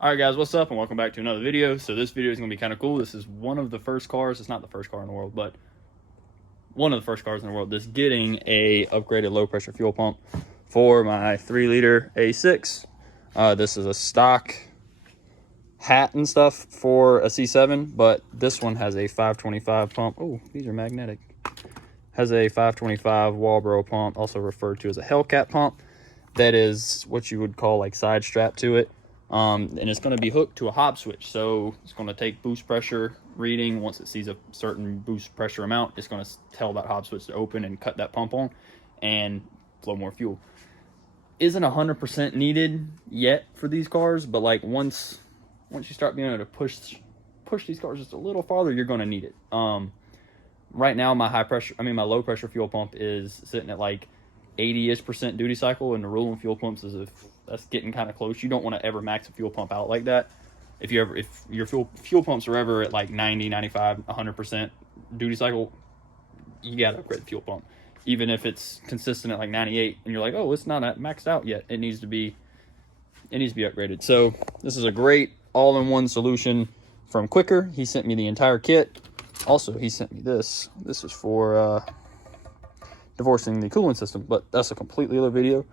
All right, guys, what's up, and welcome back to another video. So this video is going to be kind of cool. This is one of the first cars. It's not the first car in the world, but one of the first cars in the world that's getting a upgraded low pressure fuel pump for my 3-liter A6. This is a stock hat and stuff for a C7, but this one has a 525 pump. Oh, these are magnetic. Has a 525 Walbro pump, also referred to as a Hellcat pump. That is what you would call like side strap to it. And it's going to be hooked to a hob switch, so it's going to take boost pressure reading. Once it sees a certain boost pressure amount, it's going to tell that hob switch to open and cut that pump on and flow more fuel. Isn't 100% needed yet for these cars, but like once you start being able to push these cars just a little farther, you're going to need it. Right now my low pressure fuel pump is sitting at like 80-ish% duty cycle, and the rule in fuel pumps is if that's getting kind of close, you don't want to ever max a fuel pump out like that. If your fuel pumps are ever at like 90, 95, 100% duty cycle, you got to upgrade the fuel pump. Even if it's consistent at like 98 and you're like, oh, it's not maxed out yet, it needs to be upgraded. So this is a great all-in-one solution from Quicker. He sent me the entire kit. Also, he sent me this. This is for divorcing the cooling system, but that's a completely other video.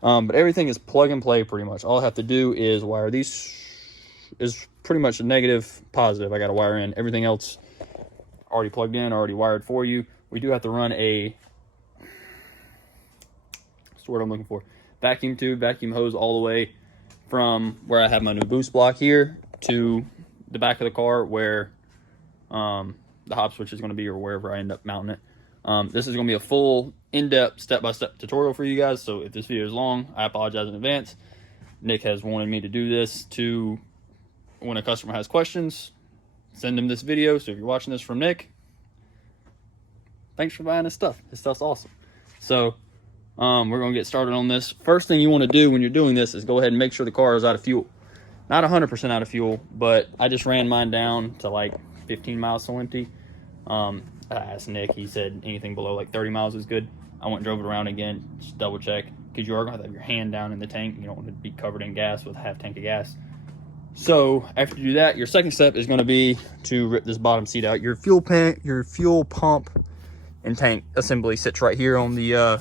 But everything is plug and play pretty much. All I have to do is wire these. Is pretty much a negative, positive. I got to wire in. Everything else already plugged in, already wired for you. We do have to run a, what's the word I'm looking for? Vacuum tube, vacuum hose all the way from where I have my new boost block here to the back of the car where the hob switch is going to be, or wherever I end up mounting it. This is going to be a full, in-depth, step-by-step tutorial for you guys, so if this video is long, I apologize in advance. Nick has wanted me to do this to, when a customer has questions, send him this video. So if you're watching this from Nick, thanks for buying his stuff. His stuff's awesome. So we're going to get started on this. First thing you want to do when you're doing this is go ahead and make sure the car is out of fuel. Not 100% out of fuel, but I just ran mine down to like 15 miles so empty. I asked Nick, he said anything below like 30 miles is good. I went and drove it around again, just double check, because you are going to have your hand down in the tank. You don't want to be covered in gas with a half tank of gas. So after you do that, your second step is going to be to rip this bottom seat out. Your fuel pump and tank assembly sits right here on the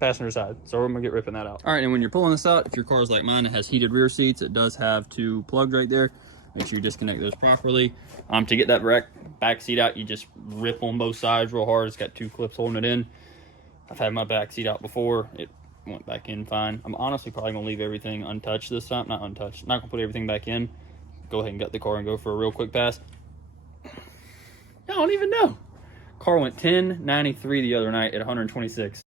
passenger side. So we're going to get ripping that out. All right, and when you're pulling this out, if your car is like mine, it has heated rear seats. It does have 2 plugs right there. Make sure you disconnect those properly. To get that back seat out, you just rip on both sides real hard. It's got 2 clips holding it in. I've had my back seat out before. It went back in fine. I'm honestly probably going to leave everything untouched this time. Not untouched. Not going to put everything back in. Go ahead and gut the car and go for a real quick pass. I don't even know. Car went 10.93 the other night at 126.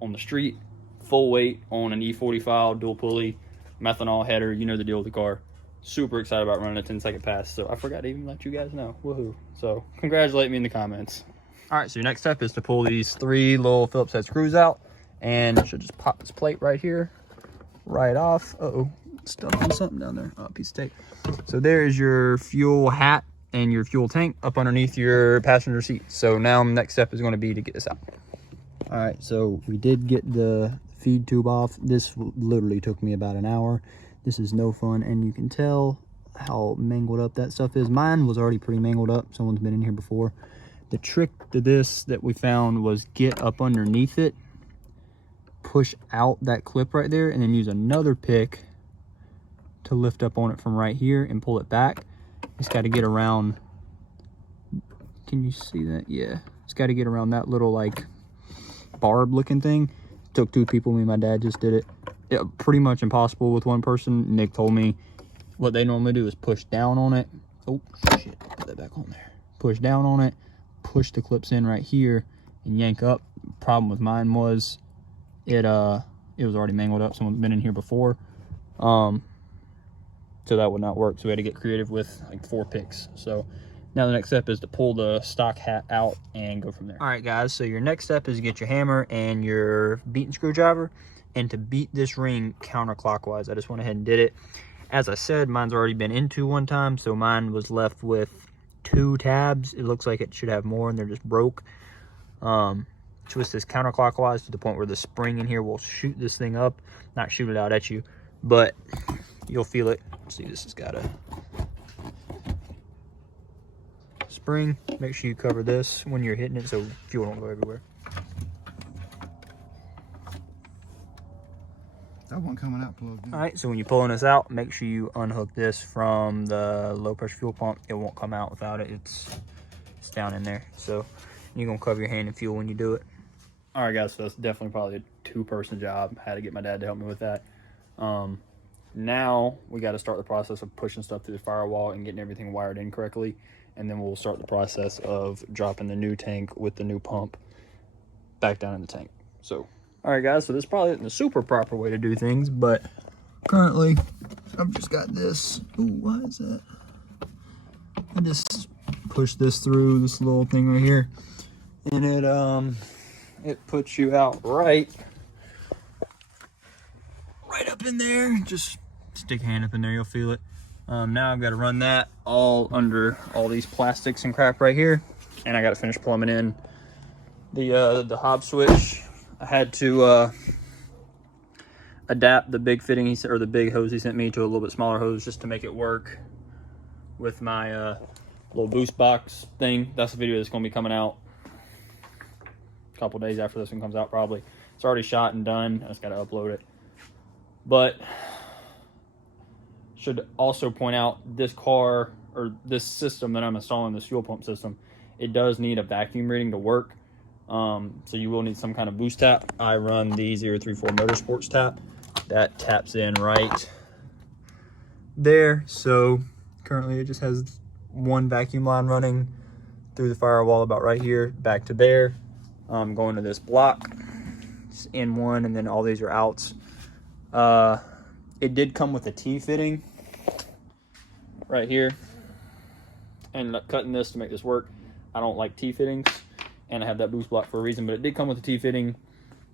On the street, full weight on an E45 dual pulley methanol header. You know the deal with the car. Super excited about running a 10-second pass, so I forgot to even let you guys know. Woohoo. So congratulate me in the comments. All right, so your next step is to pull these 3 little Phillips head screws out, and you should just pop this plate right here, right off. Uh-oh, stuck on something down there. Oh, piece of tape. So there is your fuel hat and your fuel tank up underneath your passenger seat. So now the next step is going to be to get this out. All right, so we did get the feed tube off. This literally took me about an hour. This is no fun, and you can tell how mangled up that stuff is. Mine was already pretty mangled up. Someone's been in here before. The trick to this that we found was get up underneath it, push out that clip right there, and then use another pick to lift up on it from right here and pull it back. It's got to get around. Can you see that? Yeah, it's got to get around that little like barb looking thing. Took 2 people. Me and my dad just did it. Pretty much impossible with 1 person. Nick told me what they normally do is push down on it. Oh shit, put that back on there. Push down on it, push the clips in right here, and yank up. Problem with mine was it was already mangled up. Someone's been in here before, so that would not work. So we had to get creative with like 4 picks. So now the next step is to pull the stock hat out and go from there. All right, guys, so your next step is to get your hammer and your beating screwdriver, and to beat this ring counterclockwise. I just went ahead and did it. As I said, mine's already been into 1 time, so mine was left with 2 tabs. It looks like it should have more, and they're just broke. twist this counterclockwise to the point where the spring in here will shoot this thing up, not shoot it out at you, but you'll feel it. See, this has got a spring. Make sure you cover this when you're hitting it so fuel don't go everywhere. That one coming out plugged in. All right, so when you're pulling this out, make sure you unhook this from the low pressure fuel pump. It won't come out without it. It's down in there. So you're gonna cover your hand in fuel when you do it. All right, guys, so that's definitely probably a 2-person job. I had to get my dad to help me with that. Now we got to start the process of pushing stuff through the firewall and getting everything wired in correctly. And then we'll start the process of dropping the new tank with the new pump back down in the tank. So, all right, guys, so this probably isn't the super proper way to do things, but currently I've just got this. Ooh, what is that? I just push this through this little thing right here, and it puts you out right up in there. Just stick your hand up in there, you'll feel it. Now I've got to run that all under all these plastics and crap right here, and I got to finish plumbing in the hob switch. I had to adapt the big fitting or the big hose he sent me to a little bit smaller hose just to make it work with my little boost box thing. That's the video that's going to be coming out a couple days after this one comes out probably. It's already shot and done. I just got to upload it. But should also point out this car, or this system that I'm installing, this fuel pump system, it does need a vacuum reading to work. So you will need some kind of boost tap. I run the 034 Motorsports tap. That taps in right there. So currently it just has one vacuum line running through the firewall about right here, back to there. Going to this block, it's in one, and then all these are outs. It did come with a T fitting right here. I ended up cutting this to make this work. I don't like T fittings, and I have that boost block for a reason, but it did come with a T fitting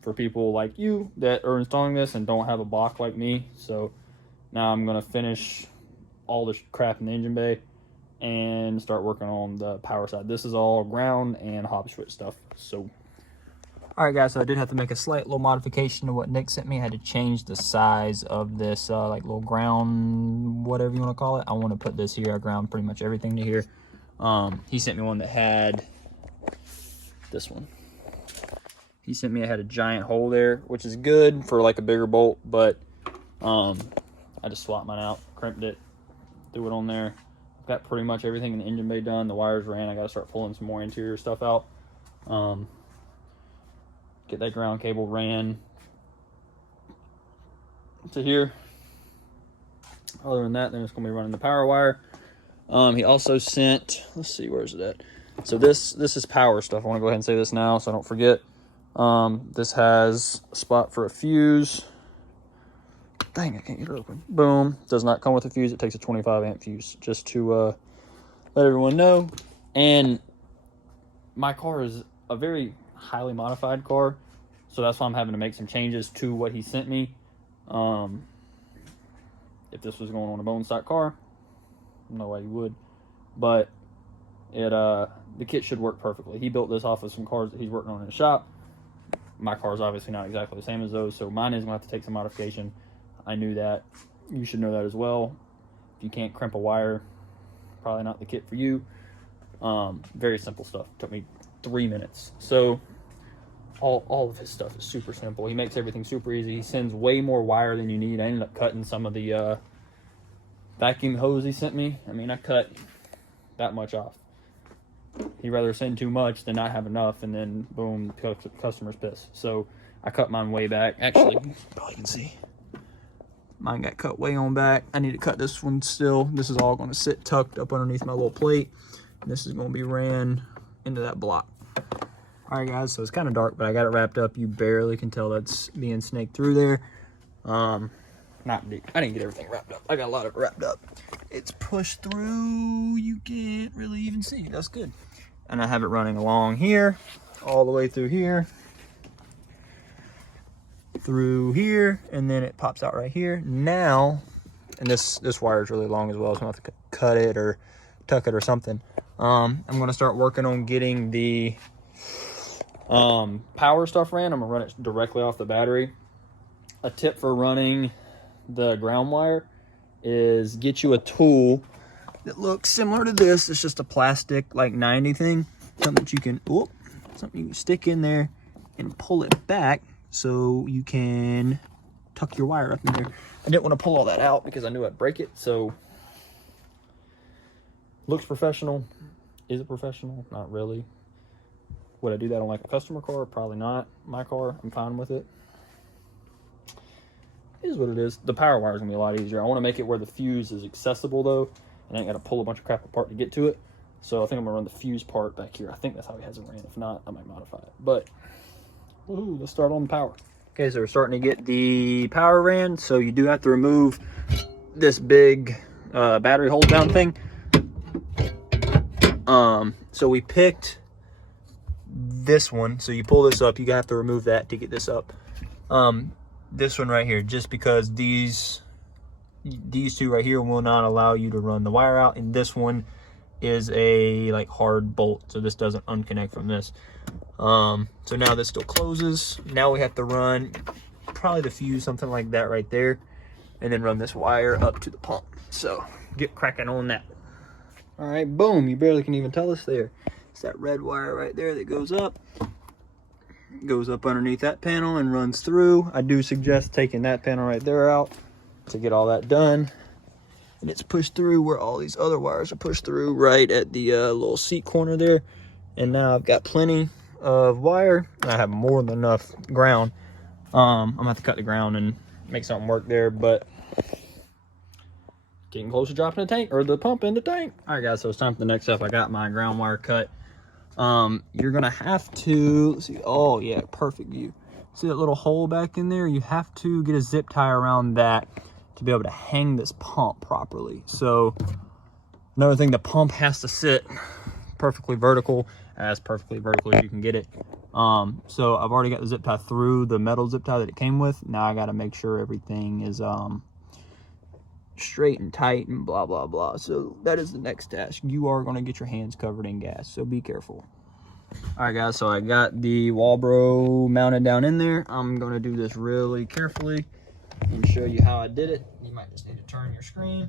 for people like you that are installing this and don't have a block like me. So now I'm going to finish all the crap in the engine bay and start working on the power side. This is all ground and hob switch stuff. So all right, guys, so I did have to make a slight little modification to what Nick sent me. I had to change the size of this like little ground, whatever you want to call it. I want to put this here. I ground pretty much everything to here. He sent me one that had this one. He sent me, I had a giant hole there, which is good for like a bigger bolt, but I just swapped mine out, crimped it, threw it on there. Got pretty much everything in the engine bay done. The wires ran. I got to start pulling some more interior stuff out. Get that ground cable ran to here. Other than that, then it's going to be running the power wire. He also sent, let's see, where's it at? So this is power stuff. I want to go ahead and say this now so I don't forget. This has a spot for a fuse. Dang, I can't get it open. Boom. Does not come with a fuse. It takes a 25 amp fuse, just to let everyone know. And my car is a very highly modified car, so that's why I'm having to make some changes to what he sent me. If this was going on a bone stock car, no way you would, but it the kit should work perfectly. He built this off of some cars that he's working on in the shop. My car is obviously not exactly the same as those, so mine is going to have to take some modification. I knew that. You should know that as well. If you can't crimp a wire, probably not the kit for you. Very simple stuff. Took me 3 minutes. So all of his stuff is super simple. He makes everything super easy. He sends way more wire than you need. I ended up cutting some of the vacuum hose he sent me. I mean, I cut that much off. He'd rather send too much than not have enough, and then boom, customer's pissed. So I cut mine way back. Actually, you probably can see. Mine got cut way on back. I need to cut this one still. This is all going to sit tucked up underneath my little plate. This is going to be ran into that block. All right, guys, so it's kind of dark, but I got it wrapped up. You barely can tell that's being snaked through there. Not deep. I didn't get everything wrapped up. I got a lot of it wrapped up. It's pushed through. You can't really even see. That's good. And I have it running along here, all the way through here, and then it pops out right here. Now, and this wire is really long as well, so I'm going to have to cut it or tuck it or something. I'm going to start working on getting the Power stuff ran. I'm gonna run it directly off the battery. A tip for running the ground wire is get you a tool that looks similar to this. It's just a plastic like 90 thing, something that you can stick in there and pull it back so you can tuck your wire up in there. I didn't want to pull all that out because I knew I'd break it. So looks professional. Is it professional? Not really. Would I do that on like a customer car? Probably not. My car, I'm fine with it. It is what it is. The power wire is gonna be a lot easier. I want to make it where the fuse is accessible though, and I ain't got to pull a bunch of crap apart to get to it. So I think I'm gonna run the fuse part back here. I think that's how he has it ran. If not, I might modify it. But woohoo, let's start on the power. Okay, so we're starting to get the power ran. So you do have to remove this big battery hold down thing. So we picked this one. So you pull this up, you have to remove that to get this up. This one right here, just because these two right here will not allow you to run the wire out, and this one is a like hard bolt, so this doesn't unconnect from this. So now this still closes. Now we have to run probably the fuse, something like that right there, and then run this wire up to the pump. So get cracking on that. All right, boom, you barely can even tell us there. It's that red wire right there that goes up underneath that panel and runs through. I do suggest taking that panel right there out to get all that done. And it's pushed through where all these other wires are pushed through, right at the little seat corner there. And now I've got plenty of wire. I have more than enough ground. I'm gonna have to cut the ground and make something work there, but getting close to dropping the tank, or the pump in the tank. All right guys, so it's time for the next step. I got my ground wire cut. You're gonna have to, let's see, oh yeah, perfect view. See that little hole back in there? You have to get a zip tie around that to be able to hang this pump properly. So another thing, the pump has to sit perfectly vertical, as perfectly vertical as you can get it. So I've already got the zip tie through the metal zip tie that it came with. Now I got to make sure everything is straight and tight and blah blah blah. So that is the next task. You are going to get your hands covered in gas, so be careful. All right guys, so I got the Walbro mounted down in there. I'm going to do this really carefully and show you how I did it. You might just need to turn your screen,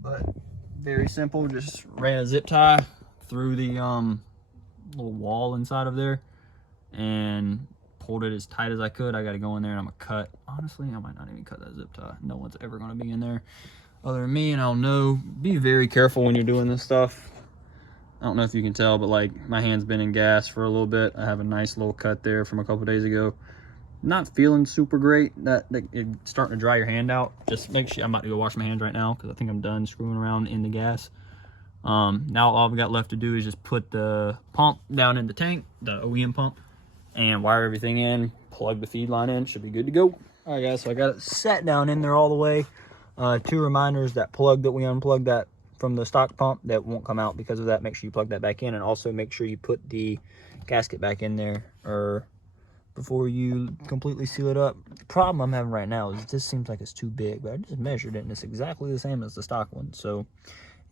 but very simple. Just ran a zip tie through the little wall inside of there and pulled it as tight as I could. I got to go in there and I'm gonna cut. Honestly, I might not even cut that zip tie. No one's ever going to be in there other than me, and I'll know. Be very careful when you're doing this stuff. I don't know if you can tell, but like my hand's been in gas for a little bit. I have a nice little cut there from a couple days ago. Not feeling super great. That it's starting to dry your hand out. Just make sure. I'm about to go wash my hands right now because I think I'm done screwing around in the gas. Now all we got left to do is just put the pump down in the tank, the OEM pump, and wire everything in, plug the feed line in. Should be good to go. All right guys, so I got it set down in there all the way. 2 reminders, that plug that we unplugged that from the stock pump, that won't come out because of that. Make sure you plug that back in, and also make sure you put the gasket back in there or before you completely seal it up. The problem I'm having right now is this seems like it's too big, but I just measured it and it's exactly the same as the stock one, so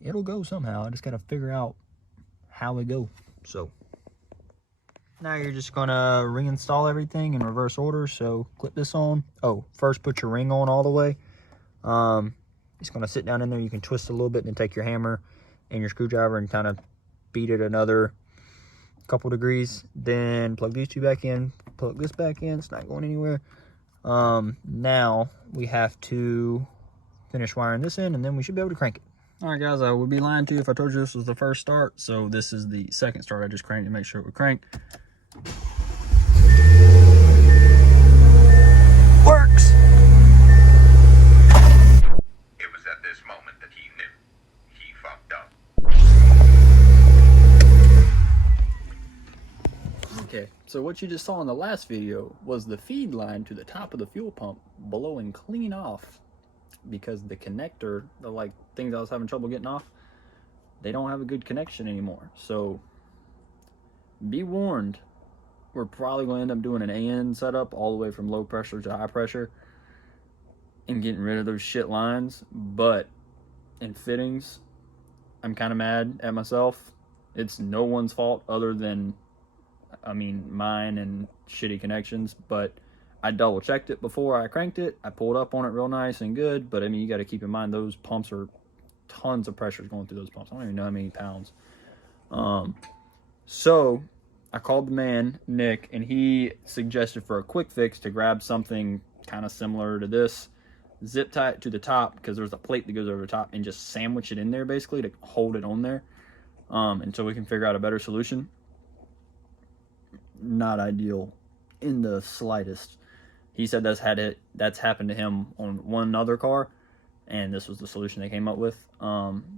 it'll go somehow. I just got to figure out how it go. So now you're just gonna reinstall everything in reverse order. So clip this on. Oh, first put your ring on all the way. It's gonna sit down in there. You can twist it a little bit and then take your hammer and your screwdriver and kind of beat it another couple degrees. Then plug these two back in, plug this back in. It's not going anywhere. Now we have to finish wiring this in, and then we should be able to crank it. All right guys, I would be lying to you if I told you this was the first start. So this is the second start. I just cranked to make sure it would crank. Works. It was at this moment that he knew he fucked up. Okay, so what you just saw in the last video was the feed line to the top of the fuel pump blowing clean off because the connector, the like things I was having trouble getting off, they don't have a good connection anymore. So be warned, we're probably going to end up doing an AN setup all the way from low pressure to high pressure and getting rid of those shit lines. But in fittings, I'm kind of mad at myself. It's no one's fault other than I mean, mine and shitty connections, but I double checked it before I cranked it. I pulled up on it real nice and good, but I mean, you got to keep in mind those pumps are tons of pressure going through those pumps. I don't even know how many pounds. So I called the man, Nick, and he suggested for a quick fix to grab something kind of similar to this, zip tie it to the top, because there's a plate that goes over the top, and just sandwich it in there basically to hold it on there, until we can figure out a better solution. Not ideal in the slightest. He said that's happened to him on one other car, and this was the solution they came up with.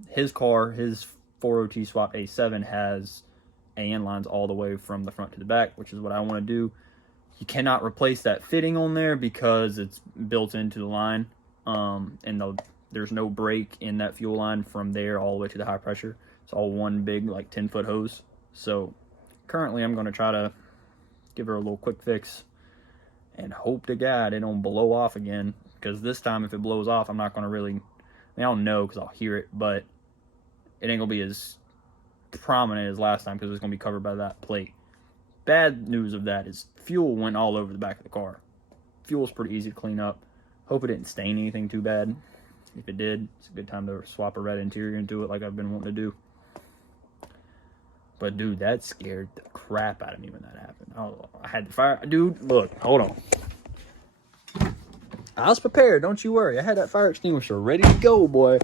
His car, his 4OT swap A7, has AN lines all the way from the front to the back, which is what I want to do. You cannot replace that fitting on there because it's built into the line, and there's no break in that fuel line from there all the way to the high pressure. It's all one big, like, 10-foot hose. So currently I'm going to try to give her a little quick fix and hope to God it don't blow off again, because this time if it blows off, I'm not going to really, I mean, I don't know because I'll hear it, but it ain't going to be as prominent as last time because it's going to be covered by that plate. Bad news of that is fuel went all over the back of the car. Fuel's pretty easy to clean up. Hope it didn't stain anything too bad. If it did, it's a good time to swap a red interior into it like I've been wanting to do. But dude, that scared the crap out of me when that happened. I had the fire. Dude, look, hold on. I was prepared, don't you worry. I had that fire extinguisher ready to go, boy.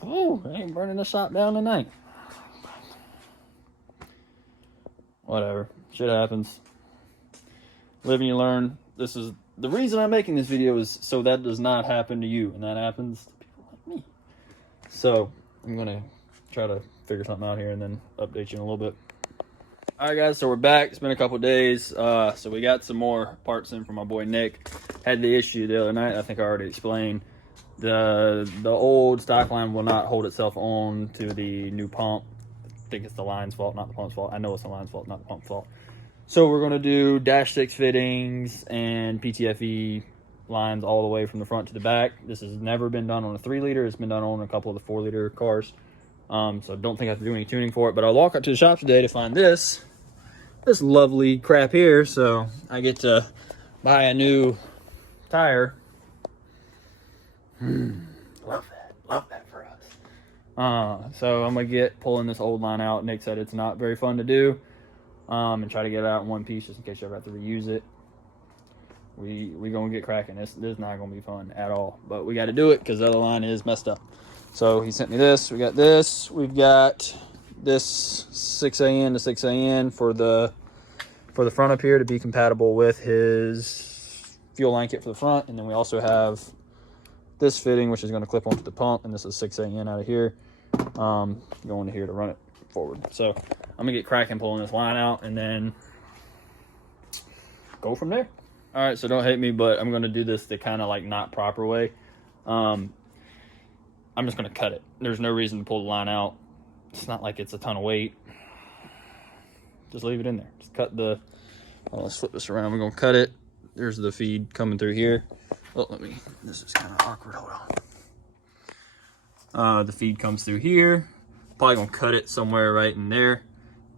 Oh, I ain't burning the shop down tonight. Whatever. Shit happens. Live and you learn. This is the reason I'm making this video, is so that does not happen to you, and that happens to people like me. So I'm gonna try to figure something out here and then update you in a little bit. All right, guys, so we're back. It's been a couple days. So we got some more parts in from my boy Nick. Had the issue the other night. I think I already explained. The old stock line will not hold itself on to the new pump. I think it's the line's fault, not the pump's fault. I know it's the line's fault, not the pump's fault. So we're going to do dash 6 fittings and PTFE lines all the way from the front to the back. This has never been done on a 3-liter. It's been done on a couple of the 4-liter cars. So don't think I have to do any tuning for it. But I walk up to the shop today to find this lovely crap here. So I get to buy a new tire. Love that for us. So I'm gonna pulling this old line out. Nick said it's not very fun to do, and try to get it out in one piece just in case you ever have to reuse it. We gonna get cracking. This is not gonna be fun at all, but we got to do it because the other line is messed up. So he sent me this. We got this. We've got this 6AN to 6AN for the front up here to be compatible with his fuel line kit for the front, and then we also have this fitting, which is going to clip onto the pump, and this is 6AN out of here, going to here to run it forward. So I'm gonna get cracking pulling this line out and then go from there. All right, so don't hate me, but I'm gonna do this the kind of like not proper way. I'm just gonna cut it. There's no reason to pull the line out. It's not like it's a ton of weight. Just leave it in there. Just cut the, let's flip this around. We're gonna cut it. There's the feed coming through here. Oh, this is kind of awkward, hold on. The feed comes through here. Probably gonna cut it somewhere right in there.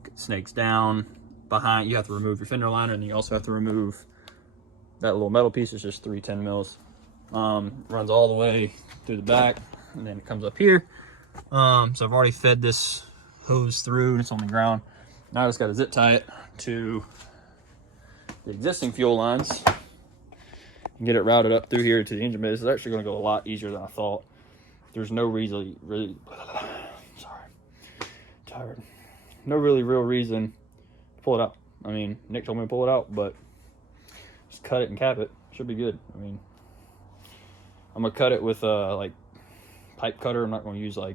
It snakes down behind. You have to remove your fender liner, and you also have to remove that little metal piece. It's just 310 mils. Runs all the way through the back, and then it comes up here. So I've already fed this hose through, and it's on the ground. Now I just gotta zip tie it to the existing fuel lines and get it routed up through here to the engine bay. This is actually going to go a lot easier than I thought. There's no reason, tired. No really real reason to pull it out. I mean, Nick told me to pull it out, but just cut it and cap it. Should be good. I mean, I'm gonna cut it with like pipe cutter. I'm not going to use I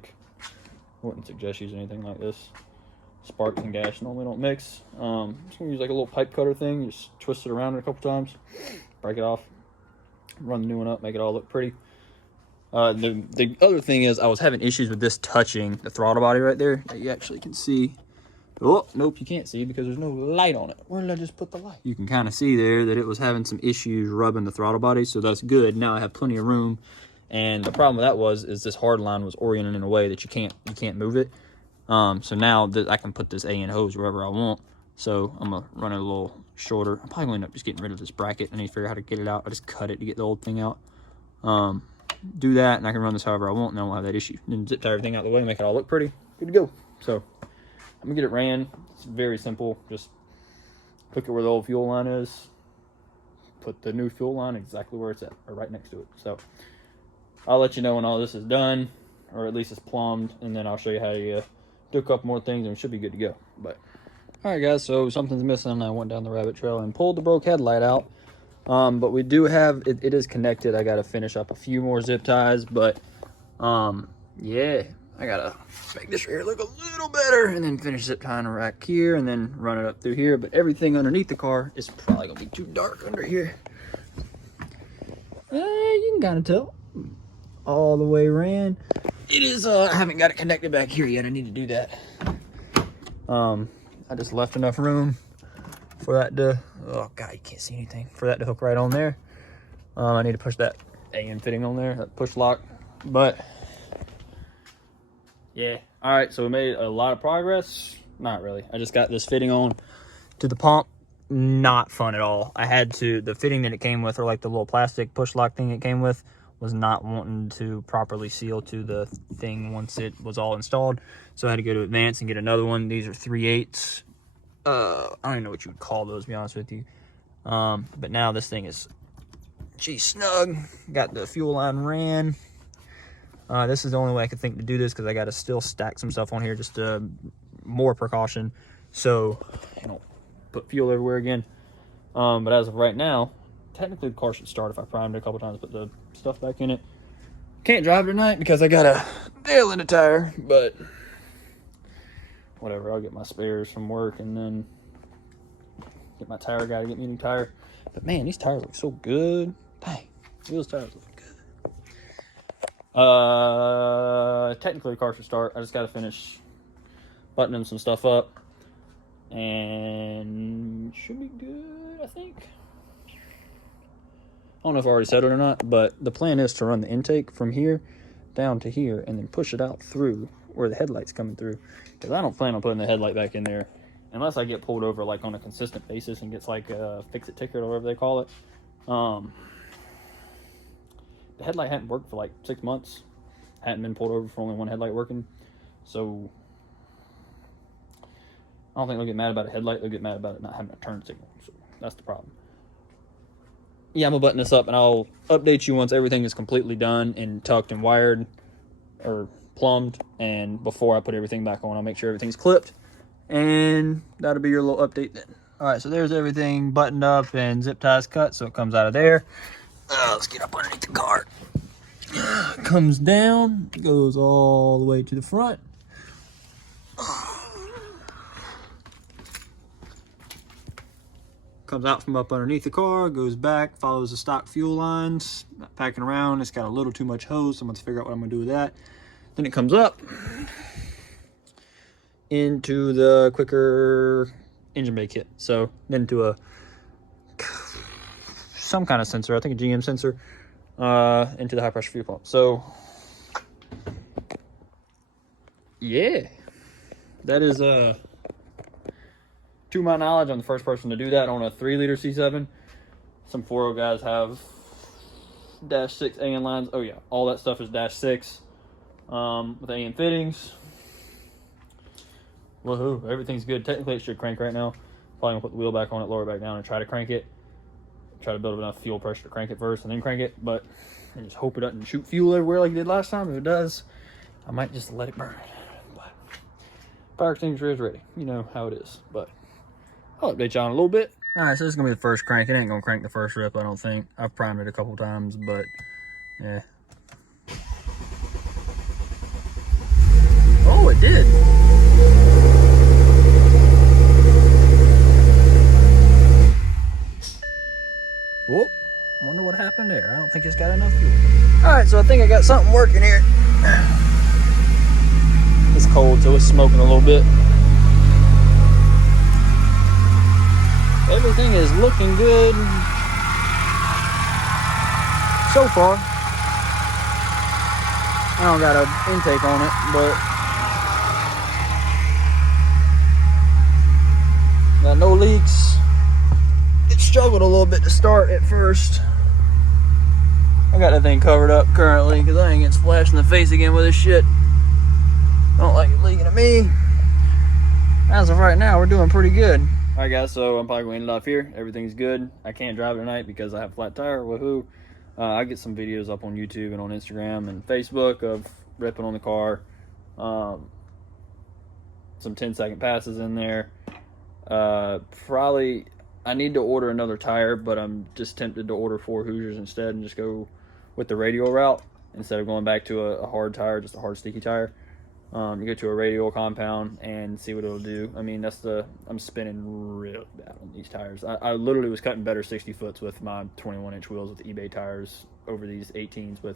wouldn't suggest using anything like this. Sparks and gas normally don't mix. I'm just gonna use like a little pipe cutter thing. Just twist it around a couple times, break it off, run the new one up, make it all look pretty. The other thing is I was having issues with this touching the throttle body right there that you actually can see. Oh, nope, you can't see because there's no light on it. Where did I just put the light? You can kind of see there that it was having some issues rubbing the throttle body, so that's good. Now I have plenty of room, and the problem with that is this hard line was oriented in a way that you can't move it. So now that I can put this AN hose wherever I want, So I'm gonna run it a little shorter. I'm probably gonna end up just getting rid of this bracket. I need to figure out how to get it out. I just cut it to get the old thing out. Do that, and I can run this however I want, and I won't have that issue. Then zip tie everything out of the way, make it all look pretty. Good to go. So I'm gonna get it ran. It's very simple. Just look at where the old fuel line is. Put the new fuel line exactly where it's at, or right next to it. So I'll let you know when all this is done, or at least it's plumbed, and then I'll show you how to do a couple more things, and we should be good to go. But all right, guys, so something's missing, and I went down the rabbit trail and pulled the broke headlight out. But we do have it is connected. I got to finish up a few more zip ties, but yeah, I gotta make this here look a little better, and then finish zip tying the rack here, and then run it up through here. But everything underneath the car is probably gonna be too dark under here. You can kind of tell all the way ran. It is I haven't got it connected back here yet. I need to do that. I just left enough room for that to, oh god, you can't see anything, for that to hook right on there. I need to push that AM fitting on there, that push lock. But yeah, all right, so we made a lot of progress. Not really. I just got this fitting on to the pump. Not fun at all. I had to, the fitting that it came with, or like the little plastic push lock thing it came with, was not wanting to properly seal to the thing once it was all installed. So I had to go to Advance and get another one. These are 3/8. I don't even know what you would call those, to be honest with you. But now this thing is, gee, snug. Got the fuel line ran. This is the only way I could think to do this, because I got to still stack some stuff on here, just more precaution, so I don't put fuel everywhere again. But as of right now, technically the car should start if I primed it a couple times, put the stuff back in it. Can't drive tonight because I got a nail in the tire, but whatever, I'll get my spares from work and then get my tire guy to get me a new tire. But man, these tires look so good. Dang, those tires look good. Technically the car should start. I just got to finish buttoning some stuff up, and should be good, I think. I don't know if I already said it or not, but the plan is to run the intake from here down to here and then push it out through where the headlight's coming through, because I don't plan on putting the headlight back in there unless I get pulled over like on a consistent basis and gets like a fix-it ticket or whatever they call it. The headlight hadn't worked for like 6 months. Hadn't been pulled over for only one headlight working. So I don't think they'll get mad about a headlight. They'll get mad about it not having a turn signal. So that's the problem. Yeah, I'm gonna button this up and I'll update you once everything is completely done and tucked and wired or plumbed. And before I put everything back on, I'll make sure everything's clipped. And that'll be your little update then. All right, so there's everything buttoned up and zip ties cut, so it comes out of there. Let's get up underneath the car. Comes down, goes all the way to the front. Comes out from up underneath the car, goes back, follows the stock fuel lines. Not packing around, it's got a little too much hose, so I'm going to figure out what I'm going to do with that. Then it comes up into the quicker engine bay kit. So then into some kind of sensor, I think a GM sensor, into the high pressure fuel pump. So yeah, that is to my knowledge, I'm the first person to do that on a 3-liter C7. Some 4.0 guys have -6 AN lines. Oh yeah, all that stuff is -6 with AN fittings. Woohoo, everything's good. Technically it should crank right now. Probably gonna put the wheel back on it, lower it back down, and try to crank it. Try to build up enough fuel pressure to crank it first and then crank it, but I just hope it doesn't shoot fuel everywhere like it did last time. If it does, I might just let it burn. But fire extinguisher is ready. You know how it is. But I'll update y'all in a little bit. All right, so this is gonna be the first crank. It ain't gonna crank the first rip, I don't think. I've primed it a couple times, but yeah. Oh, it did. Whoop. Wonder what happened there. I don't think it's got enough fuel. Alright, so I think I got something working here. It's cold, so it's smoking a little bit. Everything is looking good so far. I don't got an intake on it, but no leaks. It struggled a little bit to start at first. I got that thing covered up currently because I ain't getting splashed in the face again with this shit. I don't like it leaking at me. As of right now, we're doing pretty good. All right, guys, so I'm probably going to end it off here. Everything's good. I can't drive it tonight because I have a flat tire. Woohoo. I get some videos up on YouTube and on Instagram and Facebook of ripping on the car. Some 10-second passes in there. Probably, I need to order another tire, but I'm just tempted to order 4 Hoosiers instead and just go with the radial route instead of going back to a hard tire, just a hard sticky tire. You go to a radial compound and see what it'll do. I mean, I'm spinning real bad on these tires. I literally was cutting better 60 foots with my 21-inch wheels with eBay tires over these 18s with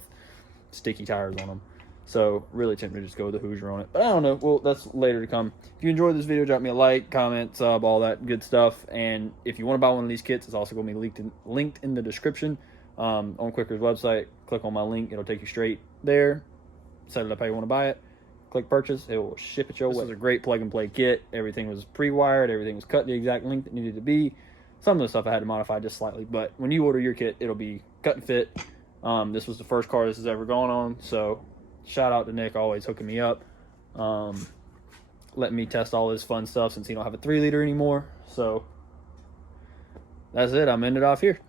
sticky tires on them. So really tempted to just go with the Hoosier on it. But I don't know. Well, that's later to come. If you enjoyed this video, drop me a like, comment, sub, all that good stuff. And if you want to buy one of these kits, it's also going to be linked in the description on Quicker's website. Click on my link. It'll take you straight there. Set it up how you want to buy it. Click purchase. It will ship it your way. This was a great plug-and-play kit. Everything was pre-wired. Everything was cut the exact length it needed to be. Some of the stuff I had to modify just slightly. But when you order your kit, it'll be cut and fit. This was the first car this has ever gone on. So shout out to Nick, always hooking me up. Letting me test all this fun stuff since he don't have a 3-liter anymore. So that's it. I'm ending it off here.